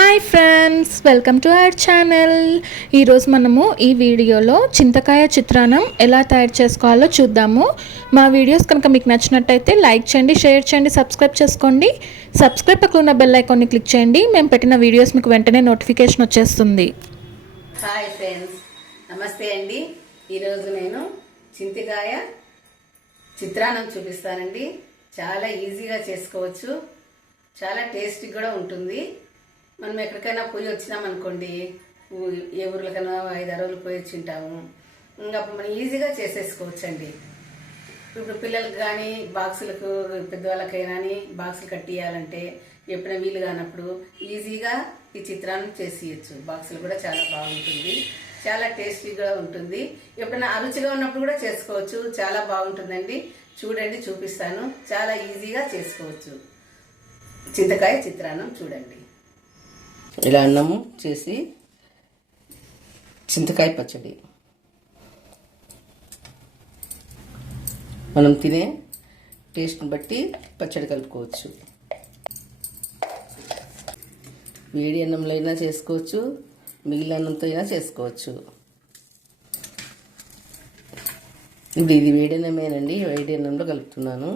Hi friends welcome to our channel ఈరోజు మనము ఈ వీడియోలో చింతకాయ చిత్రాన్నం ఎలా తయారు చేసుకోవాలో చూద్దాము. మా వీడియోస్ కనుక మీకు నచ్చినట్టయితే లైక్ చేయండి షేర్ చేయండి సబ్స్క్రైబ్ చేసుకోండి. సబ్స్క్రైబ్ పక్కన ఉన్న బెల్ ఐకాన్ని క్లిక్ చేయండి. మేము పెట్టిన వీడియోస్ మీకు వెంటనే నోటిఫికేషన్ వచ్చేస్తుంది. హాయ్ ఫ్రెండ్స్ నమస్తే అండి. ఈరోజు నేను చింతకాయ చిత్రాన్నం చూపిస్తానండి. చాలా ఈజీగా చేసుకోవచ్చు. చాలా టేస్టీ కూడా ఉంటుంది. మనం ఎక్కడికైనా పోయి వచ్చినామనుకోండి అనుకోండి ఏ ఊర్లకైనా ఐదు రోజులు పోయి వచ్చి ఉంటాము. ఇంకా మనం ఈజీగా చేసేసుకోవచ్చు అండి ఇప్పుడు పిల్లలకు కానీ బాక్సులకు పెద్దవాళ్ళకైనా కానీ బాక్సులు కట్టియాలంటే ఎప్పుడైనా వీలు కానప్పుడు ఈజీగా ఈ చిత్రాన్ని చేసేయచ్చు బాక్సులు కూడా చాలా బాగుంటుంది. చాలా టేస్టీగా ఉంటుంది. ఎప్పుడైనా అరుచిగా ఉన్నప్పుడు కూడా చేసుకోవచ్చు. చాలా బాగుంటుందండి. చూడండి చూపిస్తాను. చాలా ఈజీగా చేసుకోవచ్చు. చింతకాయ చిత్రాన్నం చూడండి. ఇలా అన్నము చేసి చింతకాయ పచ్చడి. మనం తినే టేస్ట్ని బట్టి పచ్చడి కలుపుకోవచ్చు. వేడి అన్నంలో అయినా చేసుకోవచ్చు మిగిలిన అన్నంతో అయినా చేసుకోవచ్చు. ఇప్పుడు ఇది వేడి అన్నమేనండి వేడి అన్నంలో కలుపుతున్నాను.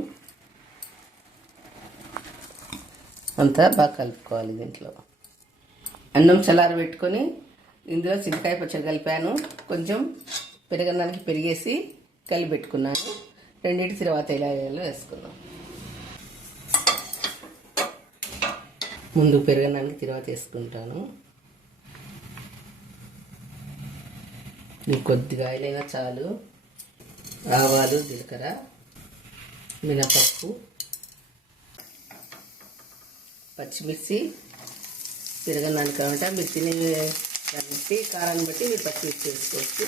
అంతా బాగా కలుపుకోవాలి దీంట్లో. అన్నం చల్లారి పెట్టుకొని ఇందులో చింతకాయ పచ్చడి కలిపాను. కొంచెం పెరగన్నానికి పెరిగేసి కలిపి పెట్టుకున్నాను. రెండింటి తర్వాత ఇలా వేసుకున్నాం ముందు పెరగన్నానికి తర్వాత వేసుకుంటాను. కొద్దిగా ఆయిలైనా చాలు. ఆవాలు జీలకర్ర మినపప్పు పచ్చిమిర్చి తిరగడానికి అనమాట మీరు తినే దాన్ని బట్టి కారాన్ని బట్టి మీరు పచ్చిమిర్చి వేసుకోవచ్చు.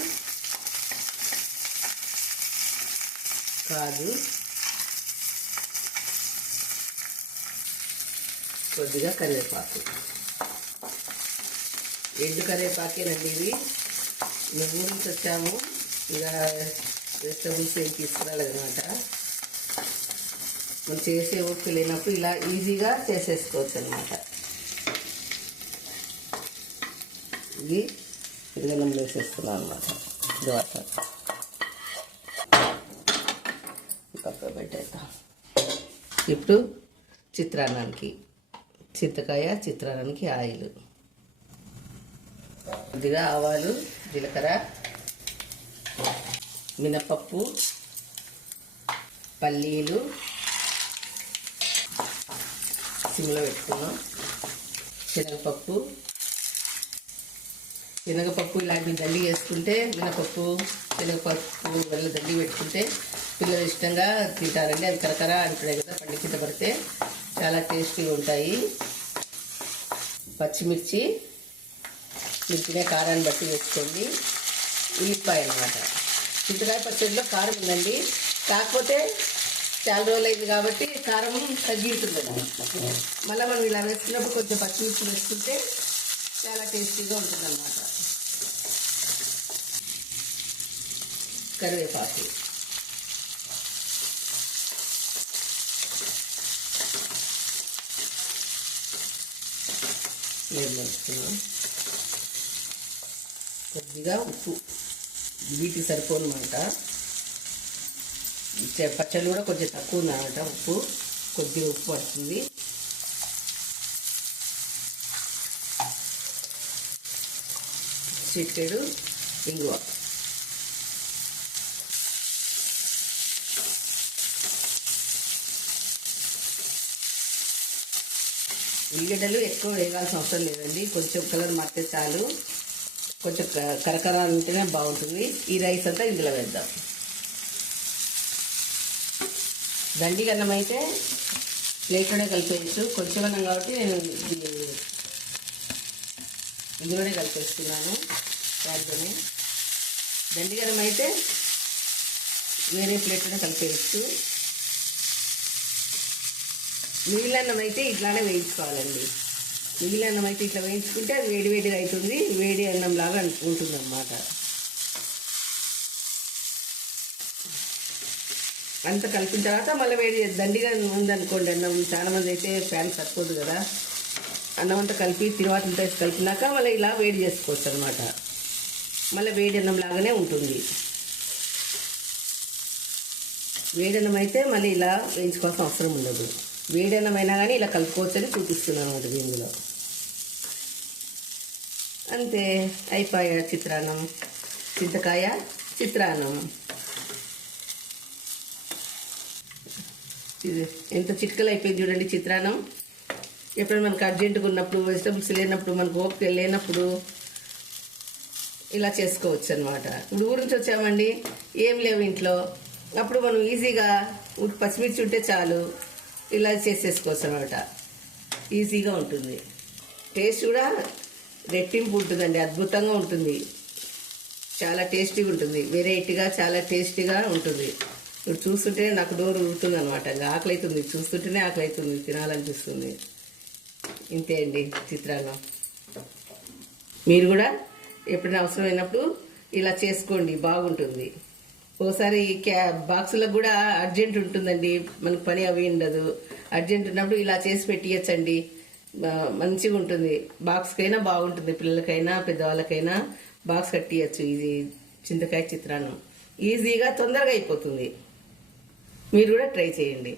కాదు. కొద్దిగా కరివేపాకు. ఎండు కరివేపాకేనండి ఇవి. మేము ఊరి నుంచి వచ్చాము. ఇలా వెజిటబుల్స్ ఏం తీసుకురాలేదనమాట మనం చేసే ఓపిక లేనప్పుడు ఇలా ఈజీగా చేసేసుకోవచ్చు అనమాట ఇది తిరగనంలో వేసేస్తున్నాను అనమాట తర్వాత పక్కన పెట్టేద్దాం. ఇప్పుడు చిత్రాన్నానికి చింతకాయ చిత్రాన్నానికి ఆయిల్. కొద్దిగా ఆవాలు జీలకర్ర మినపప్పు పల్లీలు సిమ్లో పెట్టుకున్నాం. శనగపప్పు శనగపప్పు ఇలాంటి దండి వేసుకుంటే మినపప్పు శనగపప్పు వల్ల దండి పెట్టుకుంటే పిల్లలు ఇష్టంగా తింటారండి. అది కరకర అంటున్నాయి కదా పండి కింద పడితే చాలా టేస్టీగా ఉంటాయి. పచ్చిమిర్చి మీరు కారాన్ని బట్టి వేసుకోండి. ఉల్లిపాయ అన్నమాట. చింతకాయ పచ్చడిలో కారం ఉందండి. కాకపోతే చాలా రోజులు అయింది కాబట్టి కారం తగ్గిస్తుందండి మళ్ళీ మనం ఇలా వేసుకున్నప్పుడు కొంచెం పచ్చిమిర్చి వేసుకుంటే చాలా టేస్టీగా ఉంటుంది అన్నమాట కరివేపాకు. ఏం కొద్దిగా ఉప్పు. వీటికి సరిపోనమాట. పచ్చళ్ళు కూడా కొంచెం తక్కువ ఉందన్నమాట ఉప్పు. కొద్దిగా ఉప్పు పడుతుంది. చిటికెడు ఇంగువ. ఉల్లిగడ్డలు ఎక్కువ వేయాల్సిన అవసరం లేదండి. కొంచెం కలర్ మారితే చాలు. కొంచెం క- కరకర ఉంటేనే బాగుంటుంది. ఈ రైస్ అంతా ఇందులో వేద్దాం. దండి అన్నం అయితే ప్లేట్లోనే కలిపేయచ్చు. కొంచెం అన్నం కాబట్టి నేను ఇందులోనే కలిపేస్తున్నాను దాంట్లోనే దండి అన్నం అయితే వేరే ప్లేట్లోనే కలిపేయచ్చు. మిగిలిన అన్నం అయితే ఇట్లానే వేయించుకోవాలండి. మిగిలిన అన్నం అయితే ఇట్లా వేయించుకుంటే అది వేడి వేడిగా అవుతుంది వేడి అన్నం లాగా ఉంటుంది అన్నమాట అంత కలిపిన తర్వాత మళ్ళీ వేడి దండిగా ఉందనుకోండి అన్నం చాలా మంది అయితే ఫ్యాన్ సరిపోదు కదా. అన్నం అంతా కలిపి తిరువాత వేసి కలిపినాక మళ్ళీ ఇలా వేడి చేసుకోవచ్చు అనమాట మళ్ళీ వేడి అన్నం లాగానే ఉంటుంది. వేడి అన్నం అయితే మళ్ళీ ఇలా వేయించుకోవాల్సిన అవసరం ఉండదు. వేడి అన్నం అయినా కానీ ఇలా కలుపుకోవచ్చని చూపిస్తున్నాను అనమాట దీనిలో అంతే అయిపోయా చిత్రాన్నం. చింతకాయ చిత్రాన్నం. ఇది ఎంత చిట్కలు అయిపోయింది చూడండి చిత్రాన్నం. ఎప్పుడైనా మనకు అర్జెంటుగా ఉన్నప్పుడు వెజిటబుల్స్ లేనప్పుడు మనకు ఓపిక లేనప్పుడు ఇలా చేసుకోవచ్చు అనమాట ఇప్పుడు ఊరు నుంచి వచ్చామండి ఏం లేవు ఇంట్లో. అప్పుడు మనం ఈజీగా పచ్చిమిర్చి ఉంటే చాలు ఇలా చేసేసుకోవచ్చు అనమాట ఈజీగా ఉంటుంది. టేస్ట్ కూడా రెట్టింపు ఉంటుందండి అద్భుతంగా ఉంటుంది. చాలా టేస్టీగా ఉంటుంది. వెరైటీగా చాలా టేస్టీగా ఉంటుంది. ఇప్పుడు చూస్తుంటే నాకు డోర్ ఊరుతుంది అనమాట ఆకలి అవుతుంది చూస్తుంటేనే ఆకలి అవుతుంది తినాలనిపిస్తుంది. ఇంతే అండి చిత్రాన్నం మీరు కూడా ఎప్పుడైనా అవసరమైనప్పుడు ఇలా చేసుకోండి బాగుంటుంది. ఓసారి క్యా బాక్సులకు కూడా అర్జెంట్ ఉంటుందండి మనకు పని అవి ఉండదు. అర్జెంట్ ఉన్నప్పుడు ఇలా చేసి పెట్టియచ్చండి. మంచిగా ఉంటుంది. బాక్స్కైనా బాగుంటుంది పిల్లలకైనా పెద్దవాళ్ళకైనా బాక్స్ కట్టియచ్చు ఇది చింతకాయ చిత్రాన్నం. ఈజీగా తొందరగా అయిపోతుంది. మీరు కూడా ట్రై చేయండి.